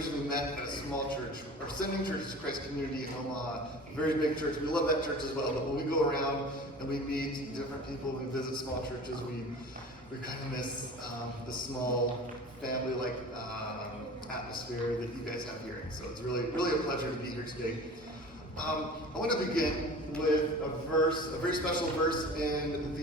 originally met at a small church. Our sending church is Christ Community in Omaha, a very big church. We love that church as well, but when we go around and we meet different people, we visit small churches, we kind of miss the small family-like atmosphere that you guys have here. So it's really, really a pleasure to be here today. I want to begin with a very special verse in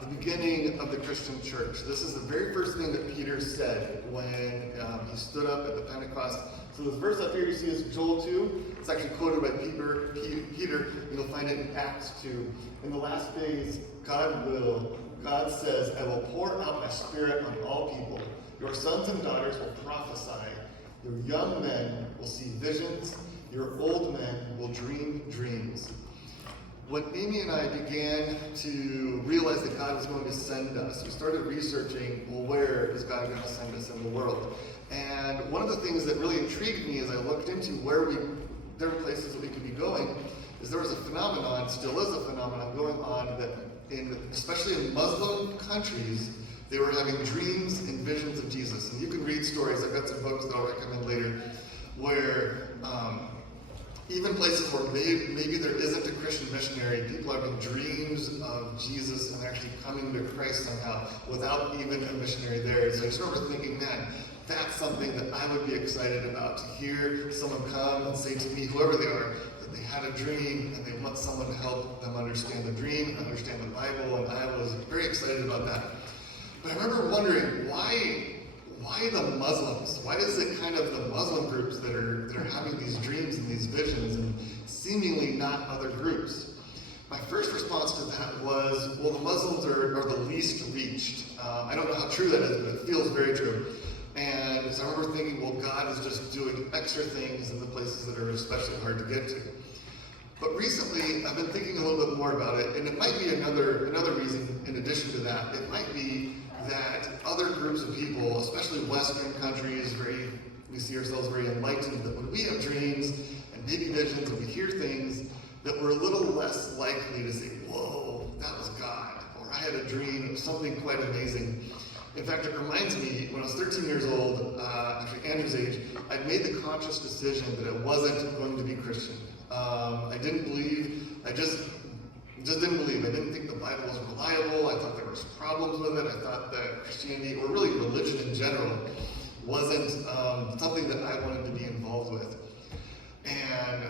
the beginning of the Christian church. This is the very first thing that Peter said when he stood up at the Pentecost. So this verse up here you see is Joel 2. It's actually quoted by Peter, and you'll find it in Acts 2. In the last days, God says, I will pour out my spirit on all people. Your sons and daughters will prophesy. Your young men will see visions. Your old men will dream dreams. When Amy and I began to realize that God was going to send us, we started researching, well, where is God going to send us in the world? And one of the things that really intrigued me as I looked into different places that we could be going, is there was a phenomenon, still is a phenomenon going on that especially in Muslim countries, they were having dreams and visions of Jesus. And you can read stories, I've got some books that I'll recommend later, where even places where maybe there isn't a Christian missionary, people are having dreams of Jesus and actually coming to Christ somehow without even a missionary there. So I just remember thinking, man, that's something that I would be excited about, to hear someone come and say to me, whoever they are, that they had a dream and they want someone to help them understand the dream, understand the Bible, and I was very excited about that. But I remember wondering, why the Muslims? Why is it kind of the Muslim groups that are having these dreams and these visions and seemingly not other groups? My first response to that was, well, the Muslims are the least reached. I don't know how true that is, but it feels very true. And so I remember thinking, well, God is just doing extra things in the places that are especially hard to get to. But recently, I've been thinking a little bit more about it, and it might be another reason in addition to that. It might be that other groups of people, especially Western countries, we see ourselves very enlightened, that when we have dreams and maybe visions and we hear things, that we're a little less likely to say, whoa, that was God, or I had a dream of something quite amazing. In fact, it reminds me, when I was 13 years old, actually Andrew's age, I'd made the conscious decision that I wasn't going to be Christian. I didn't believe, I just didn't believe. I didn't think the Bible was reliable. I thought there was problems with it. I thought that Christianity, or really religion in general, wasn't something that I wanted to be involved with. And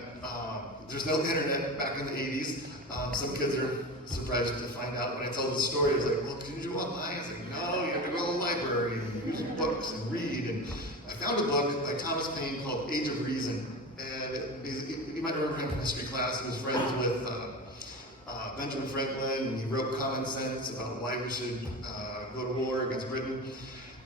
there's no internet back in the 80s. Some kids are surprised to find out when I tell the story. It's like, well, can you do it online? I was like, no, you have to go to the library and use books and read. And I found a book by Thomas Paine called Age of Reason. And you might remember him from history class. He was friends with Benjamin Franklin, and he wrote Common Sense about why we should go to war against Britain.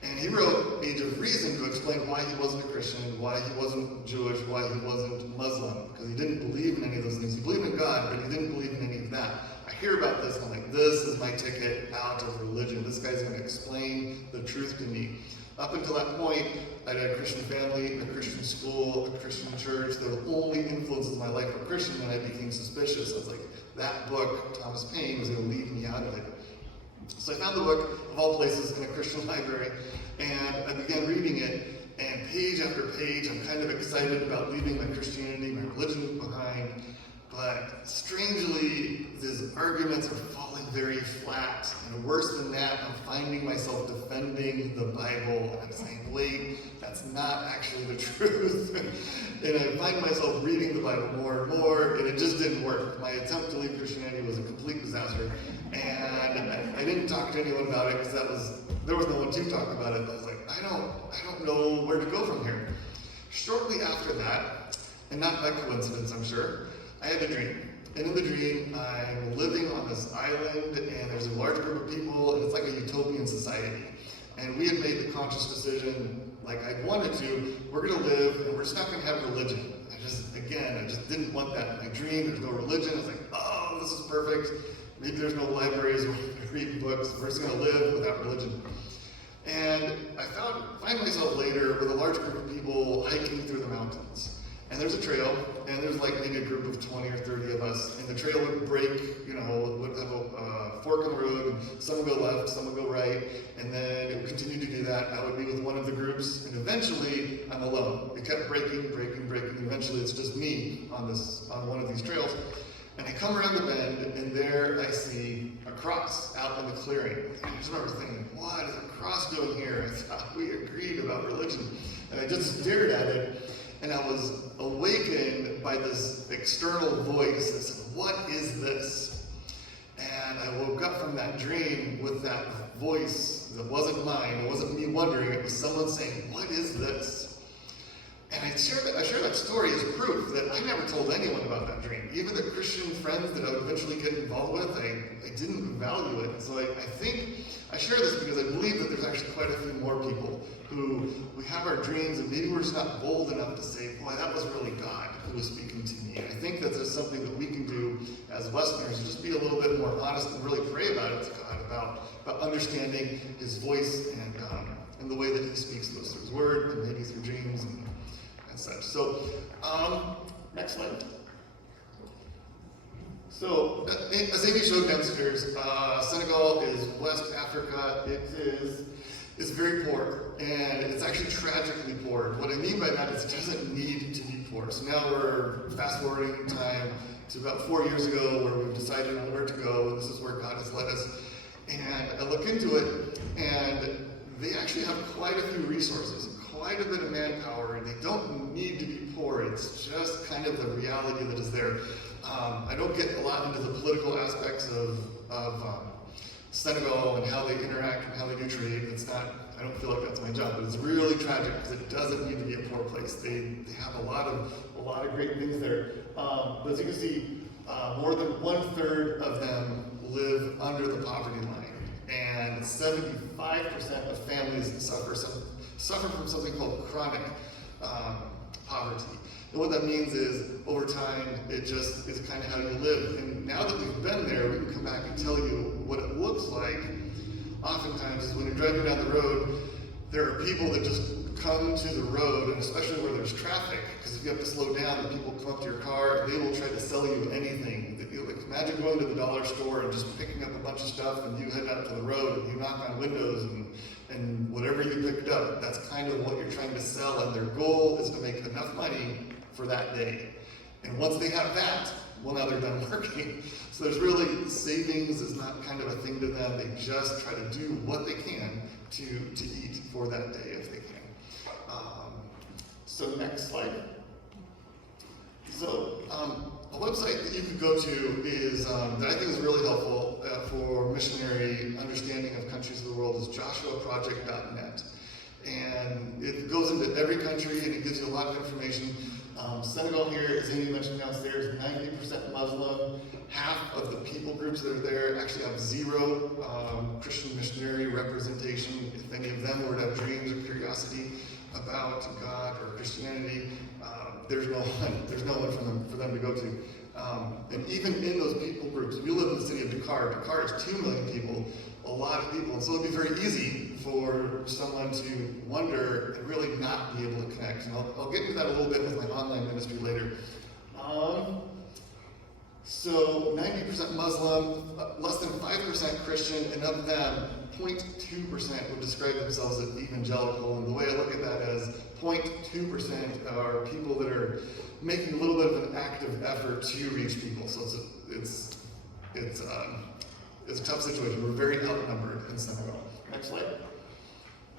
And he wrote Age of Reason to explain why he wasn't a Christian, why he wasn't Jewish, why he wasn't Muslim, because he didn't believe in any of those things. He believed in God, but he didn't believe in any of that. I hear about this, and I'm like, this is my ticket out of religion. This guy's going to explain the truth to me. Up until that point, I had a Christian family, a Christian school, a Christian church. The only influences in my life were Christian, and I became suspicious. I was like, that book, Thomas Paine, was going to leave me out of it. So I found the book, of all places, in a Christian library, and I began reading it, and page after page, I'm kind of excited about leaving my Christianity, my religion behind, but strangely, these arguments are falling very flat, and worse than that, I'm finding myself defending the Bible, and I'm saying, wait, that's not actually the truth. And I find myself reading the Bible more and more, and it just didn't work. My attempt to leave Christianity was a complete disaster, and I didn't talk to anyone about it, because there was no one to talk about it. I was like, I don't know where to go from here. Shortly after that, and not by coincidence, I'm sure, I had a dream. And in the dream, I'm living on this island, and there's a large group of people, and it's like a utopian society. And we had made the conscious decision, like I wanted to, we're going to live, and we're just not going to have religion. I just didn't want that in my dream. There's no religion. I was like, oh, this is perfect. Maybe there's no libraries where we read books. We're just going to live without religion. And I find myself later with a large group of people hiking through the mountains. And there's a trail, and there's like maybe a group of 20 or 30 of us, and the trail would break, would have a fork in the road, and some would go left, some would go right, and then it would continue to do that. I would be with one of the groups, and eventually I'm alone. It kept breaking, and eventually it's just me on one of these trails. And I come around the bend, and there I see a cross out in the clearing. And I just remember thinking, what is a cross doing here? I thought we agreed about religion. And I just stared at it, and I was awakened by this external voice that said, what is this? And I woke up from that dream with that voice that wasn't mine. It wasn't me wondering. It was someone saying, what is this? And I share that story as proof that I never told anyone about that dream. Even the Christian friends that I would eventually get involved with, I didn't value it. So I think I share this because I believe that there's actually quite a few more people who we have our dreams and maybe we're just not bold enough to say, boy, that was really God who was speaking to me. And I think that there's something that we can do as Westerners, just be a little bit more honest and really pray about it to God, about understanding His voice and the way that He speaks to us through His Word and maybe through dreams and such. So, next slide. So, as Amy showed downstairs, Senegal is West Africa. It's very poor, and it's actually tragically poor. What I mean by that is it doesn't need to be poor. So now we're fast forwarding time to about 4 years ago where we've decided on where to go, and this is where God has led us. And I look into it, and they actually have quite a few resources, quite a bit of manpower, and they don't need to be poor. It's just kind of the reality that is there. I don't get a lot into the political aspects of Senegal and how they interact and how they do trade. I don't feel like that's my job, but it's really tragic because it doesn't need to be a poor place. They have a lot of great things there. But as you can see, more than 1/3 of them live under the poverty line, and 75% of families suffer from something called chronic poverty. And what that means is, over time, it just is kind of how you live. And now that we've been there, we can come back and tell you what it looks like. Oftentimes, is when you're driving down the road, there are people that just come to the road, and especially where there's traffic, because if you have to slow down, the people come up to your car, and they will try to sell you anything. Like, imagine going to the dollar store and just picking up a bunch of stuff, and you head out to the road, and you knock on windows, and whatever you picked up, that's kind of what you're trying to sell, and their goal is to make enough money for that day. And once they have that, well, now they're done working. So there's really, savings is not kind of a thing to them. They just try to do what they can to eat for that day if they can. So next slide. So a website that you could go to is, that I think is really helpful for missionary understanding of countries of the world, is joshuaproject.net. And it goes into every country and it gives you a lot of information. Senegal here, as Amy mentioned downstairs, 90% Muslim. Half of the people groups that are there actually have zero Christian missionary representation. If any of them were to have dreams or curiosity about God or Christianity, there's no one for them to go to. And even in those people groups, if you live in the city of Dakar is 2 million people, a lot of people, and so it'd be very easy for someone to wonder and really not be able to connect. And I'll get into that a little bit with my online ministry later. So 90% Muslim, less than 5% Christian, and of them, 0.2% would describe themselves as evangelical. And the way I look at that is 0.2% are people that are making a little bit of an active effort to reach people. So it's a tough situation. We're very outnumbered in Senegal. Next slide.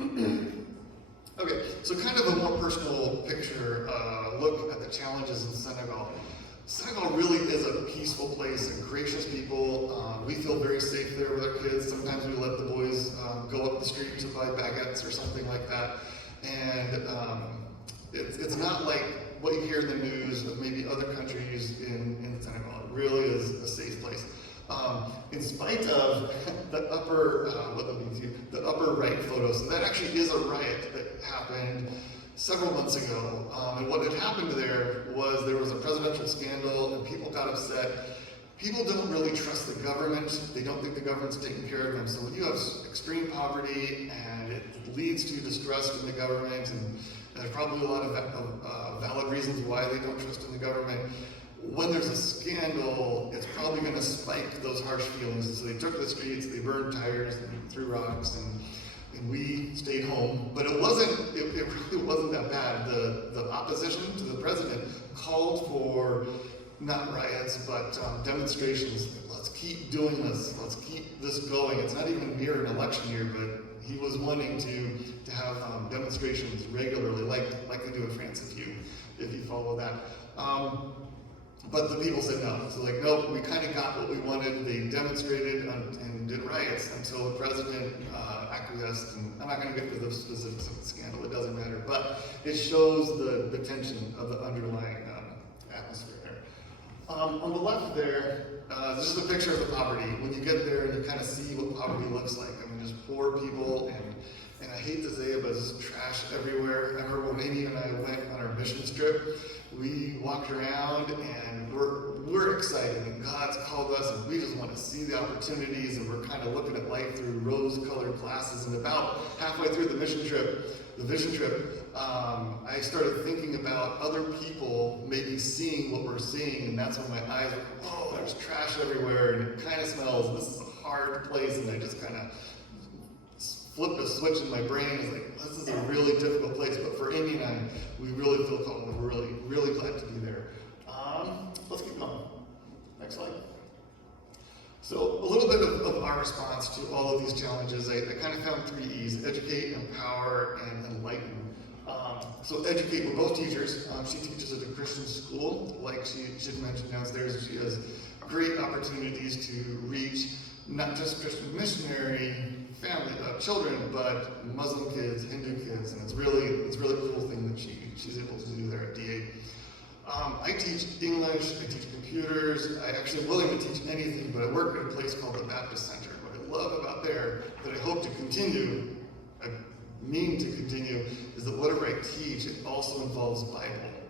Okay, so kind of a more personal picture look at the challenges in Senegal. Senegal really is a peaceful place, and gracious people. We feel very safe there with our kids. Sometimes we let the boys go up the street to buy baguettes or something like that. And it's not like what you hear in the news of maybe other countries in Senegal. It really is a safe place. In spite of the upper right photo, so that actually is a riot that happened several months ago. And what had happened there was a presidential scandal, and people got upset. People don't really trust the government. They don't think the government's taking care of them. So when you have extreme poverty and it leads to distrust in the government, There's probably a lot of valid reasons why they don't trust in the government. When there's a scandal, it's probably going to spike those harsh feelings. And so they took the streets, they burned tires, and threw rocks, and we stayed home. But it really wasn't that bad. The opposition to the president called for not riots, but demonstrations. Let's keep doing this. Let's keep this going. It's not even near an election year, but he was wanting to have demonstrations regularly, like they do in France, if you follow that. But the people said no. So nope, we kind of got what we wanted. They demonstrated and did riots until the president acquiesced. And I'm not going to get into the specifics of the scandal. It doesn't matter. But it shows the tension of the underlying atmosphere there. On the left there, this is a picture of the poverty. When you get there and you kind of see what poverty looks like. I mean, just poor people, and I hate to say it, but there's trash everywhere. I remember when Amy and I went on our mission trip, we walked around and we're excited, and God's called us, and we just want to see the opportunities, and we're kind of looking at life through rose-colored glasses. And about halfway through the vision trip, I started thinking about other people maybe seeing what we're seeing, and that's when my eyes were, oh, there's trash everywhere, and it kind of smells. This is a hard place, and I just kind of flipped a switch in my brain. It's like, this is a really difficult place, but for Amy and I, we really feel called, and we're really, really glad to be there. Let's keep going. Next slide. So a little bit of our response to all of these challenges, I kind of found 3 E's: educate, empower, and enlighten. So educate, we're both teachers. She teaches at a Christian school. Like she mentioned downstairs, she has great opportunities to reach not just Christian missionary family, children, but Muslim kids, Hindu kids, and it's really a cool thing that she's able to do there at DA. I teach English, I teach computers, I actually am willing to teach anything, but I work at a place called the Baptist Center. What I love about there, that I hope to continue, I mean to continue, is that whatever I teach, it also involves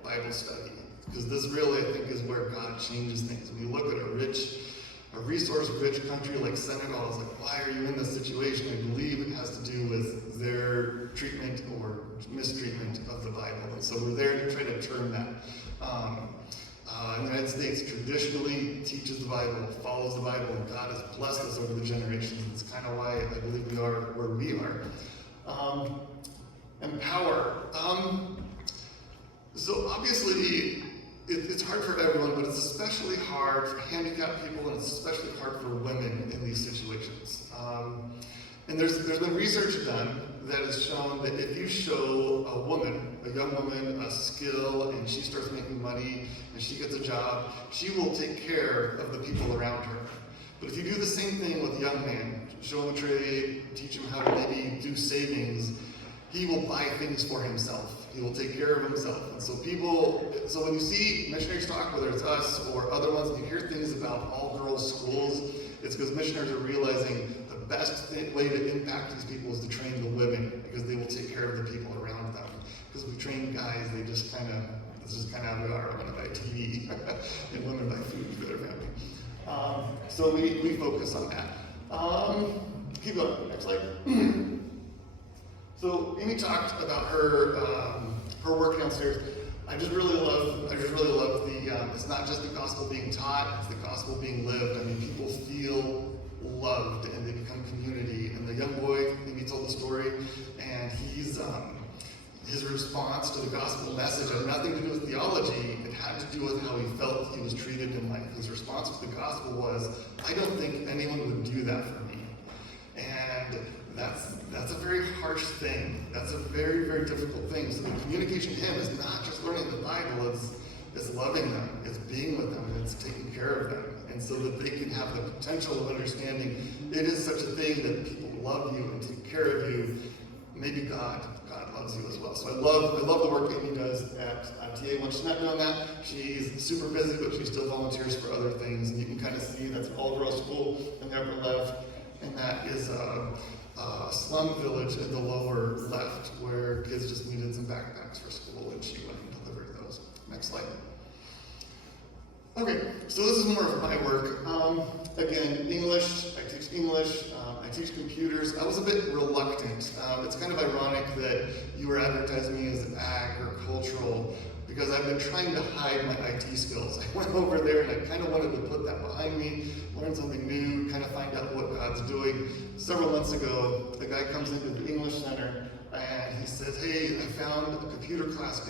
Bible study. Because this really, I think, is where God changes things. When you look at a resource-rich country like Senegal, it's like, why are you in this situation? I believe it has to do with their treatment or mistreatment of the Bible. And so we're there to try to turn that. The United States traditionally teaches the Bible, follows the Bible, and God has blessed us over the generations. It's kind of why I believe we are where we are. Empower. So obviously, it's hard for everyone, but it's especially hard for handicapped people, and it's especially hard for women in these situations. And there's been research done that has shown that if you show a young woman, a skill, and she starts making money, and she gets a job, she will take care of the people around her. But if you do the same thing with a young man, show him a trade, teach him how to maybe do savings, he will buy things for himself. He will take care of himself. And so when you see missionaries talk, whether it's us or other ones, and you hear things about all-girls schools, it's because missionaries are realizing the best way to impact these people is to train the women, because they will take care of the people around them. Because we train guys, this is kind of how we are. Women buy TV, and women buy food for their family. So we focus on that. Keep going, next slide. So Amy talked about her work downstairs. I just really love the. It's not just the gospel being taught; it's the gospel being lived. I mean, people feel loved and they become community. And the young boy, Amy told the story, and his response to the gospel message had nothing to do with theology. It had to do with how he felt he was treated in life. His response to the gospel was, "I don't think anyone would do that for me," and that's a very harsh thing. That's a very, very difficult thing. So the communication to him is not just learning the Bible, it's loving them, it's being with them, and it's taking care of them. And so that they can have the potential of understanding it is such a thing that people love you and take care of you. Maybe God loves you as well. So I love the work Amy does at TA. When she's not doing that, she's super busy, but she still volunteers for other things. And you can kind of see that's an all-girls school in the upper left, and that is a slum village in the lower left where kids just needed some backpacks for school, and she went and delivered those. Next slide. Okay, so this is more of my work. Again, English, I teach English, I teach computers. I was a bit reluctant. It's kind of ironic that you were advertising me as agricultural because I've been trying to hide my IT skills. I went over there and I kind of wanted to put that behind me, learn something new, kind of find out what God's doing. Several months ago, the guy comes into the English Center and he says, hey, I found a computer class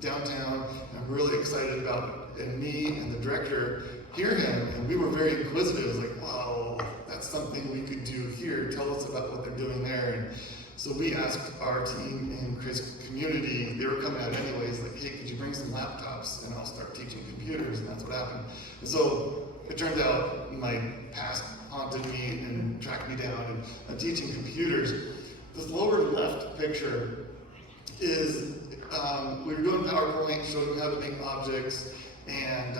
downtown, and I'm really excited about it. And me and the director hear him, and we were very inquisitive. It was like, wow, that's something we could do here. Tell us about what they're doing there. And so we asked our team in Chris community, they were coming out anyways, like, hey, could you bring some laptops and I'll start teaching computers, and that's what happened. And so it turned out my past haunted me and tracked me down, and I'm teaching computers. This lower left picture is, we were doing PowerPoint, showed them how to make objects, and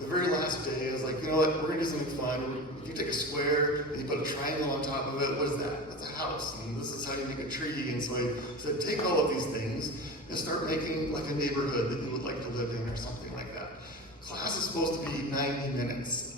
the very last day I was like, you know what, we're gonna do something fun. If you take a square and you put a triangle on top of it, what is that? That's a house, and this is how you make a tree. And so I said, take all of these things and start making like a neighborhood that you would like to live in or something like that. Class is supposed to be 90 minutes.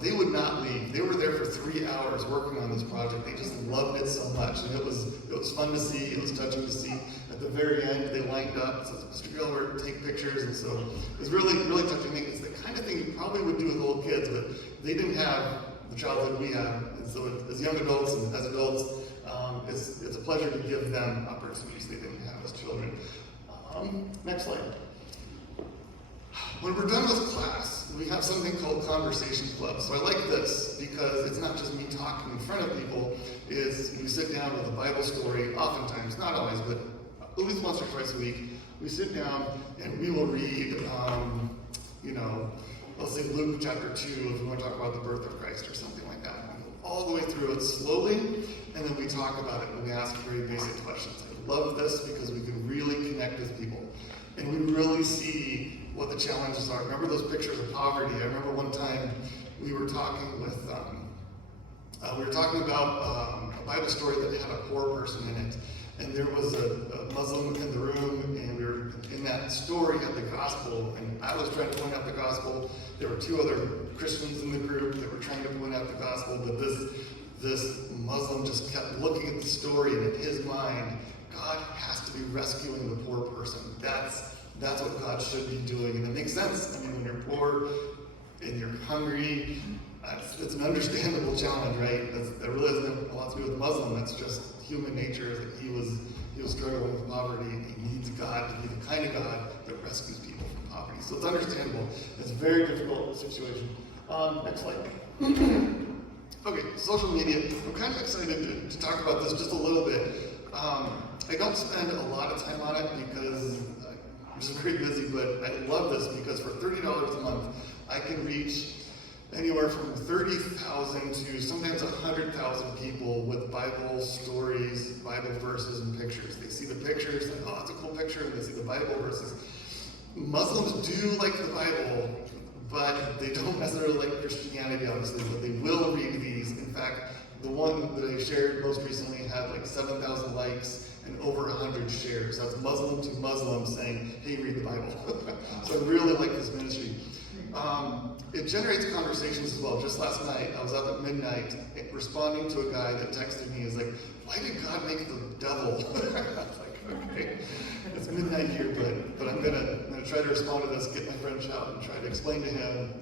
They would not leave. They were there for 3 hours working on this project. They just loved it so much, and it was fun to see. It was touching to see. At the very end, they lined up and said, Mr. Gilbert, take pictures. And so it was really, really touching. It's the kind of thing you probably would do with little kids, but they didn't have the childhood we have. And so as young adults and as adults, it's a pleasure to give them opportunities they didn't have as children. Next slide. When we're done with class, we have something called Conversation Club. So I like this because it's not just me talking in front of people. Is you sit down with a Bible story, oftentimes, not always, but at least once or twice a week. We sit down and we will read, let's say Luke chapter 2, if we want to talk about the birth of Christ or something like that. We go all the way through it slowly, and then we talk about it and we ask very basic questions. I love this because we can really connect with people. And we really see what the challenges are. Remember those pictures of poverty? I remember one time we were talking with, about a Bible story that had a poor person in it. And there was a Muslim in the room, and we were in that story had the gospel, and I was trying to point out the gospel. There were 2 other Christians in the group that were trying to point out the gospel, but this Muslim just kept looking at the story, and in his mind, God has to be rescuing the poor person. That's what God should be doing, and it makes sense. I mean, when you're poor and you're hungry, it's an understandable challenge, right? That really has a lot to do with Muslim. That's just human nature. That he was struggling with poverty, and he needs God to be the kind of God that rescues people from poverty. So it's understandable. It's a very difficult situation. Next slide. Okay, social media. I'm kind of excited to talk about this just a little bit. I don't spend a lot of time on it because I'm just very busy, but I love this because for $30 a month, I can reach anywhere from 30,000 to sometimes 100,000 people with Bible stories, Bible verses, and pictures. They see the pictures, and oh, that's a cool picture, and they see the Bible verses. Muslims do like the Bible, but they don't necessarily like Christianity, obviously, but they will read these. In fact, the one that I shared most recently had like 7,000 likes and over 100 shares. That's Muslim to Muslim saying, hey, read the Bible. So I really like this ministry. It generates conversations as well. Just last night, I was up at midnight responding to a guy that texted me. He's like, why did God make the devil? I was like, okay, it's midnight here, but I'm gonna try to respond to this, get my friend out and try to explain to him,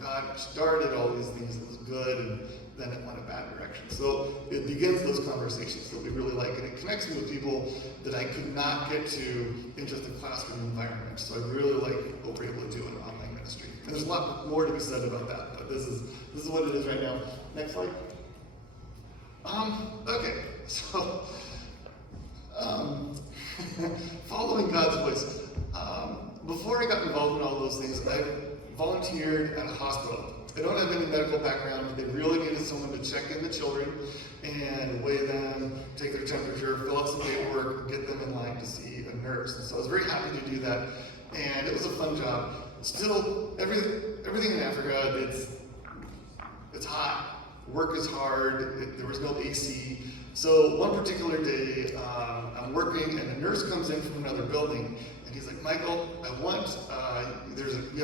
God started all these things, it was good, and then it went a bad direction. So it begins those conversations that we really like, and it connects me with people that I could not get to in just a classroom environment. So I really like what we're able to do in online ministry. And there's a lot more to be said about that, but this is what it is right now. Next slide. Okay, so following God's voice. Before I got involved in all those things, I volunteered at a hospital. I don't have any medical background. They really needed someone to check in the children and weigh them, take their temperature, fill out some paperwork, get them in line to see a nurse. And so I was very happy to do that, and it was a fun job. Still, everything in Africa, it's hot. Work is hard. There was no AC. So one particular day, I'm working, and a nurse comes in from another building, and he's like, Michael, we have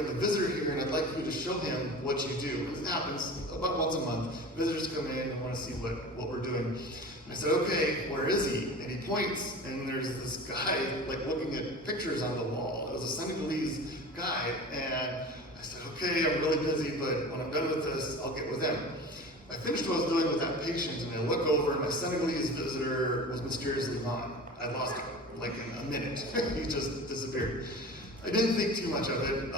a visitor here, and I'd like you to show him what you do. And it happens about once a month. Visitors come in and want to see what we're doing. And I said, okay, where is he? And he points, and there's this guy like looking at pictures on the wall. It was a Senegalese guy, and I said, okay, I'm really busy, but when I'm done with this, I'll get with him. I finished what I was doing with that patient, and I look over, and my Senegalese visitor was mysteriously gone. I lost him, like in a minute. He just disappeared. I didn't think too much of it,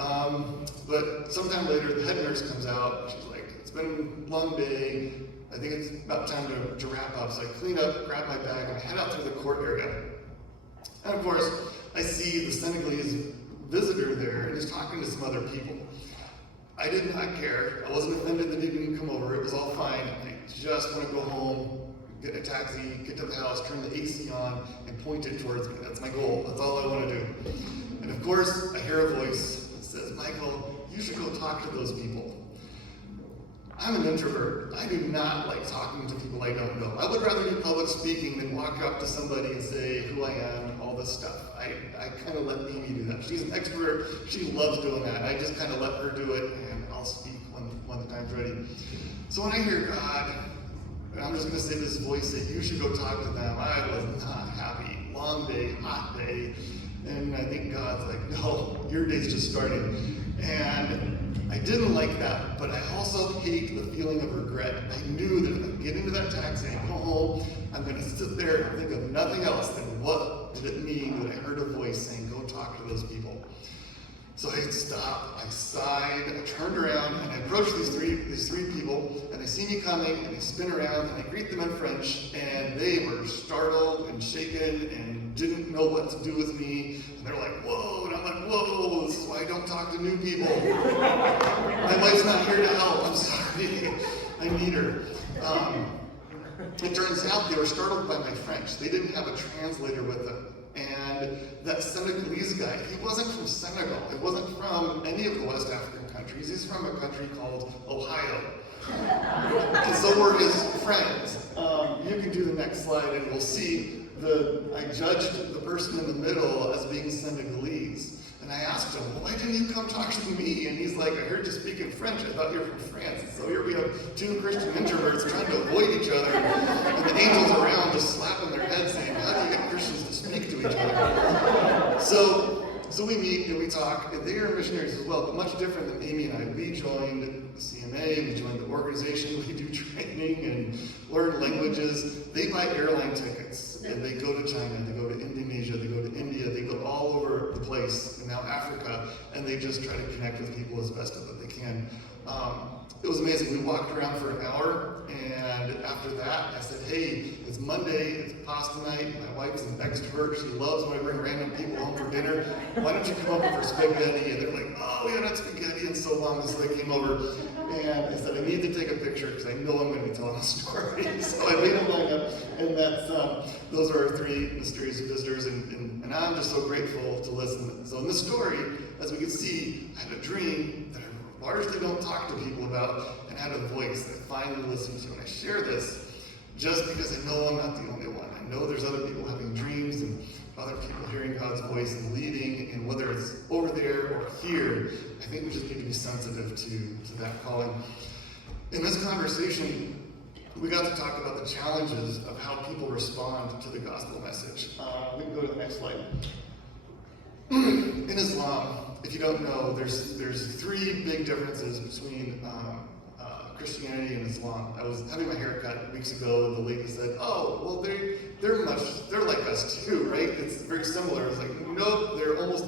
but sometime later, the head nurse comes out. She's like, it's been a long day. I think it's about time to wrap up. So I clean up, grab my bag, and I head out through the court area. And of course, I see the Senegalese visitor there, and he's talking to some other people. I did not care. I wasn't offended that he didn't come over. It was all fine. I just want to go home, get a taxi, get to the house, turn the AC on, and point it towards me. That's my goal. That's all I want to do. And of course, I hear a voice that says, Michael, you should go talk to those people. I'm an introvert. I do not like talking to people I don't know. I would rather do public speaking than walk up to somebody and say who I am, all this stuff. I kind of let Amy do that. She's an extrovert. She loves doing that. I just kind of let her do it, and I'll speak when the time's ready. So when I hear God, and I'm just going to say this voice that you should go talk to them, I was not happy. Long day, hot day. And I think God's like, no, your day's just starting. And I didn't like that, but I also hate the feeling of regret. I knew that if I get into that taxi and go home, I'm going to sit there and think of nothing else than what did it mean that I heard a voice saying, go talk to those people. So I stopped, I sighed, I turned around, and I approached these three people, and they see me coming, and they spin around, and I greet them in French, and they were startled and shaken and didn't know what to do with me. And they're like, whoa, and I'm like, whoa, this is why I don't talk to new people. My wife's not here to help, I'm sorry, I need her. It turns out they were startled by my French. They didn't have a translator with them. And that Senegalese guy, he wasn't from Senegal. He wasn't from any of the West African countries. He's from a country called Ohio. And so were his friends. You can do the next slide and we'll see I judged the person in the middle as being Senegalese. And I asked him, well, why didn't you come talk to me? And he's like, I heard you speak in French. I thought you were from France. And so here we have two Christian introverts trying to avoid each other. And the angels around just slapping their heads saying, how do you get Christians to speak to each other? So we meet and we talk, and they are missionaries as well, but much different than Amy and I. We joined the CMA, we joined the organization, we do training and learn languages. They buy airline tickets, and they go to China, they go to Indonesia, they go to India, they go all over the place, and now Africa, and they just try to connect with people as best as they can. It was amazing. We walked around for an hour, and after that, I said, hey, it's Monday, it's pasta night. My wife's an extrovert. She loves when I bring random people home for dinner. Why don't you come over for spaghetti? And they're like, oh, we haven't had spaghetti in so long. So they came over, and I said, I need to take a picture because I know I'm going to be telling a story. So I made a lineup, and those are our three mysterious visitors, and I'm just so grateful to listen. So in this story, as we can see, I had a dream that I largely don't talk to people about, and had a voice that I finally listened to. And I share this just because I know I'm not the only one. I know there's other people having dreams and other people hearing God's voice and leading, and whether it's over there or here, I think we just need to be sensitive to that calling. In this conversation, we got to talk about the challenges of how people respond to the gospel message. We can go to the next slide. In Islam, if you don't know, there's three big differences between Christianity and Islam. I was having my hair cut weeks ago, and the lady said, "Oh, well, they're like us too, right? It's very similar." It's like, nope, they're almost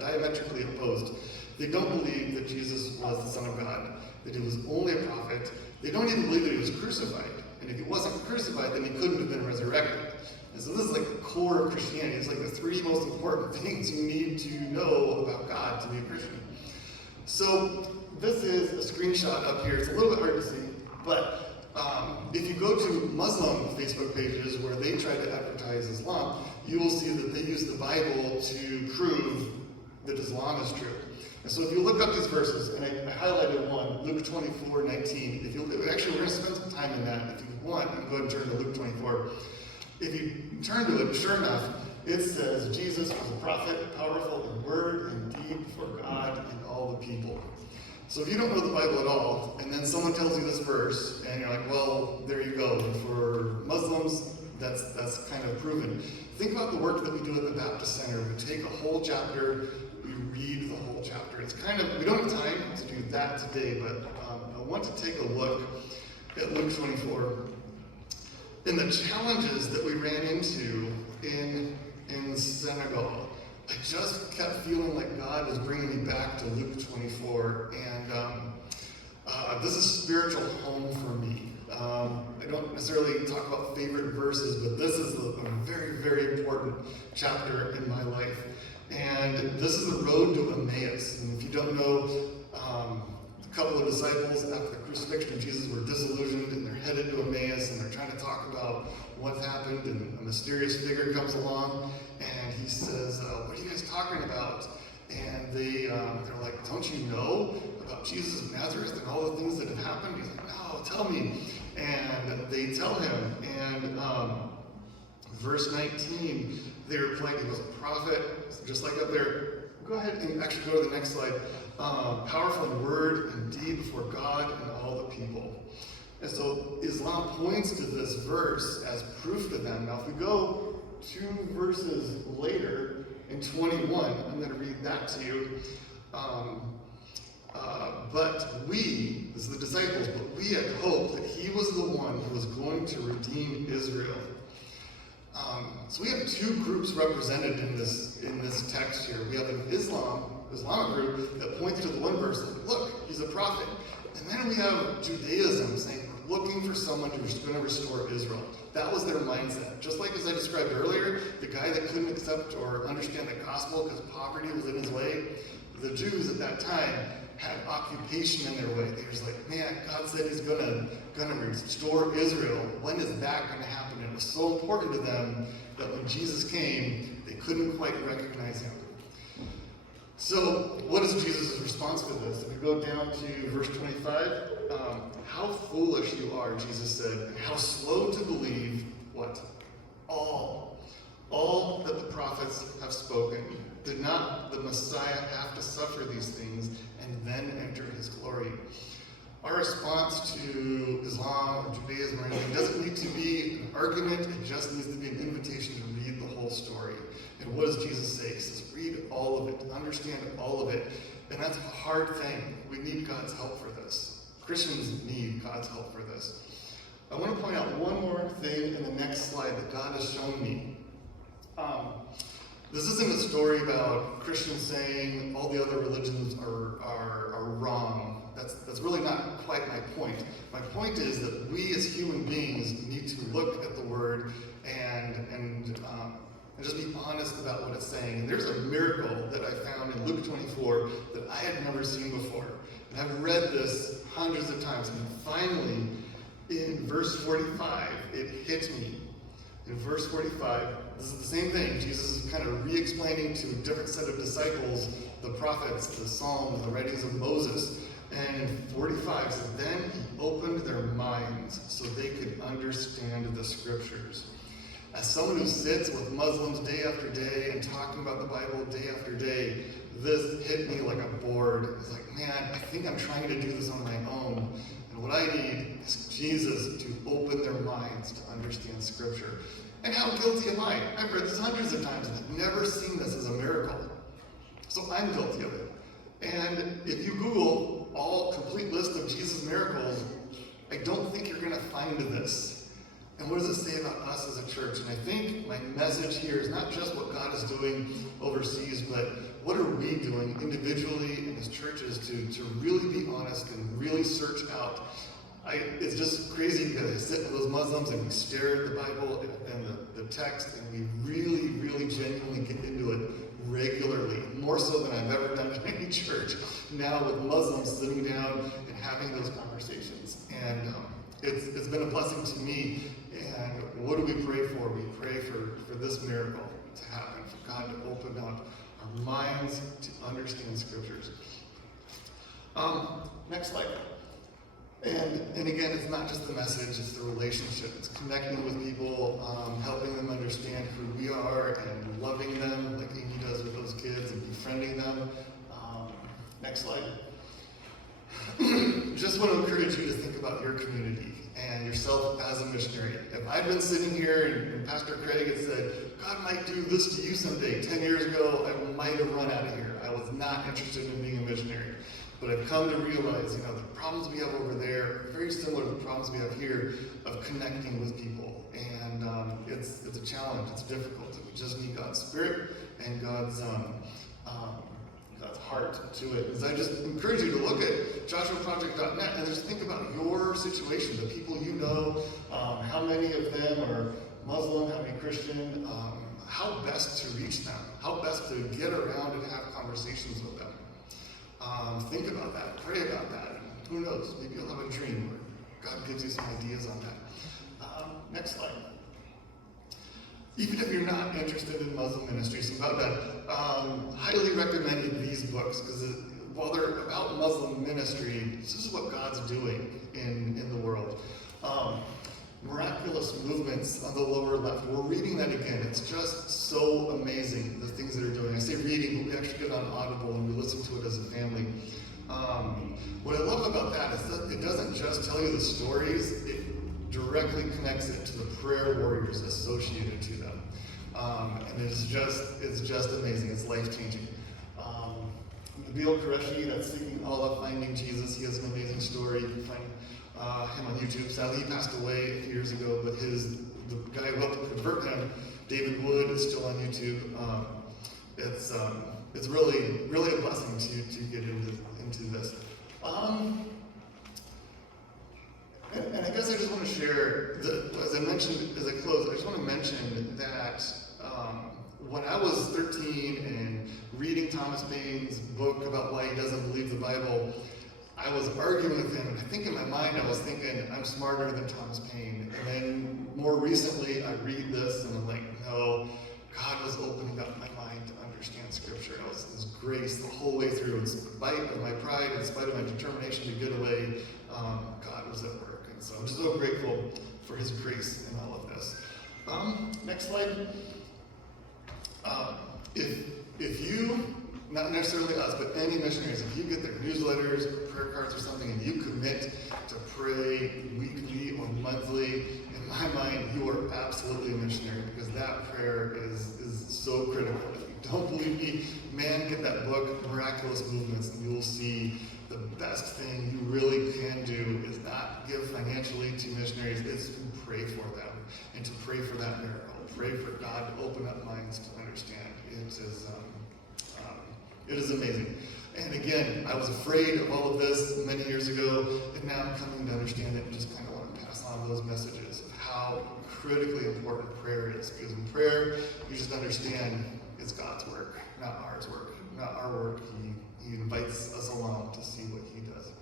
diametrically opposed. They don't believe that Jesus was the Son of God, that he was only a prophet. They don't even believe that he was crucified, and if he wasn't crucified, then he couldn't have been resurrected. And so this is like the core of Christianity. It's like the three most important things you need to know about God to be a Christian. So this is a screenshot up here. It's a little bit hard to see, but if you go to Muslim Facebook pages where they try to advertise Islam, you will see that they use the Bible to prove that Islam is true. And so if you look up these verses, and I highlighted one, Luke 24:19. If you actually, we're going to spend some time in that. If you want, you can go ahead and turn to Luke 24. If you turn to it, sure enough, it says Jesus was a prophet, powerful in word and deed before God and all the people. So if you don't know the Bible at all, and then someone tells you this verse, and you're like, well, there you go. For Muslims, that's kind of proven. Think about the work that we do at the Baptist Center. We take a whole chapter, we read the whole chapter. It's kind of, we don't have time to do that today, but I want to take a look at Luke 24 and the challenges that we ran into in Senegal. I just kept feeling like God was bringing me back to Luke 24, and this is spiritual home for me. I don't necessarily talk about favorite verses, but this is a very, very important chapter in my life. And this is the road to Emmaus. And if you don't know, a couple of disciples after the crucifixion of Jesus were disillusioned, and they're headed to Emmaus, and they're trying to talk about what's happened, and a mysterious figure comes along, and he says, what are you guys talking about? And they're like, don't you know about Jesus of Nazareth and all the things that have happened? He's like, no, tell me. And they tell him, and verse 19, they replied, he was a prophet, just like up there. Go ahead and actually go to the next slide. Powerful in word and deed before God and all the people. And so Islam points to this verse as proof to them. Now if we go 2 verses later, in 21, I'm going to read that to you. But we, as the disciples, but we had hoped that he was the one who was going to redeem Israel. So we have 2 groups represented in this text here. We have an Islamic group that points to the one verse, like, look, he's a prophet. And then we have Judaism saying, we're looking for someone who's going to restore Israel. That was their mindset. Just like as I described earlier, the guy that couldn't accept or understand the gospel because poverty was in his way, the Jews at that time had occupation in their way. They were just like, man, God said he's gonna restore Israel. When is that going to happen? It was so important to them that when Jesus came, they couldn't quite recognize him. So what is Jesus' response to this? If we go down to verse 25, how foolish you are, Jesus said, and how slow to believe what? All that the prophets have spoken. Did not the Messiah have to suffer these things and then enter his glory? Our response to Islam or Judaism or anything doesn't need to be an argument, it just needs to be an invitation to read the whole story. And what does Jesus say? He says, read all of it, understand all of it. And that's a hard thing. We need God's help for this. Christians need God's help for this. I want to point out one more thing in the next slide that God has shown me. This isn't a story about Christians saying all the other religions are wrong. That's really not quite my point. My point is that we as human beings need to look at the Word and just be honest about what it's saying. And there's a miracle that I found in Luke 24 that I had never seen before. And I've read this hundreds of times. And finally, in verse 45, it hit me. In verse 45, this is the same thing. Jesus is kind of re-explaining to a different set of disciples the prophets, the Psalms, the writings of Moses. And in 45 it says, then he opened their minds so they could understand the scriptures. As someone who sits with Muslims day after day and talking about the Bible day after day, this hit me like a board. It's like, man, I think I'm trying to do this on my own. And what I need is Jesus to open their minds to understand Scripture. And how guilty am I? I've read this hundreds of times and I've never seen this as a miracle. So I'm guilty of it. And if you Google all complete list of Jesus' miracles, I don't think you're going to find this. And what does it say about us as a church? And I think my message here is not just what God is doing overseas, but what are we doing individually and as churches to really be honest and really search out. It's just crazy because I sit with those Muslims and we stare at the Bible and the text, and we really, really genuinely get into it regularly, more so than I've ever done in any church. Now with Muslims sitting down and having those conversations. And it's been a blessing to me. And what do we pray for? We pray for this miracle to happen, for God to open up our minds to understand scriptures. Next slide. And again, it's not just the message, it's the relationship. It's connecting with people, helping them understand who we are and loving them like Amy does with those kids and befriending them. Next slide. Just want to encourage you to think about your community and yourself as a missionary. If I'd been sitting here and Pastor Craig had said, God might do this to you someday, 10 years ago, I might have run out of here. I was not interested in being a missionary. But I've come to realize, the problems we have over there are very similar to the problems we have here of connecting with people. And it's a challenge, it's difficult. We just need God's Spirit and God's heart to it. Because I just encourage you to look at joshuaproject.net and just think about your situation, the people you know, how many of them are Muslim, how many Christian, how best to reach them, how best to get around and have conversations with them. Think about that, pray about that. Who knows, maybe you'll have a dream where God gives you some ideas on that. Next slide. Even if you're not interested in Muslim ministry, so about that, highly recommended these books, because while they're about Muslim ministry, this is what God's doing in the world. Miraculous Movements on the lower left. We're reading that again. It's just so amazing, the things that are doing. I say reading, but we actually get on Audible and we listen to it as a family. What I love about that is that it doesn't just tell you the stories, it directly connects it to the prayer warriors associated to them. And it's just amazing. It's life-changing. Nabil Qureshi, that's Seeking Allah, Finding Jesus. He has an amazing story. You can find him on YouTube. Sadly, he passed away a few years ago, but the guy who helped convert him, David Wood, is still on YouTube. It's really a blessing to get into this. And I guess I just want to share, as I mentioned, as I close, I just want to mention that when I was 13 and reading Thomas Paine's book about why he doesn't believe the Bible, I was arguing with him, and I think in my mind I was thinking, I'm smarter than Thomas Paine. And then more recently I read this and I'm like, no, God was opening up my mind to understand Scripture. It was His grace the whole way through. In spite of my pride, in spite of my determination to get away, God was at work. And so I'm just so grateful for His grace in all of this. Next slide. If you, not necessarily us, but any missionaries, if you get their newsletters or prayer cards or something and you commit to pray weekly or monthly, in my mind, you are absolutely a missionary, because that prayer is so critical. If you don't believe me, man, get that book, Miraculous Movements, and you will see the best thing you really can do is not give financially to missionaries, it's to pray for them and to pray for that miracle. Pray for God to open up minds to understand. It is amazing. And again, I was afraid of all of this many years ago, and now I'm coming to understand it and just kind of want to pass on those messages of how critically important prayer is. Because in prayer, you just understand it's God's work, not ours work, not our work. He invites us along to see what He does.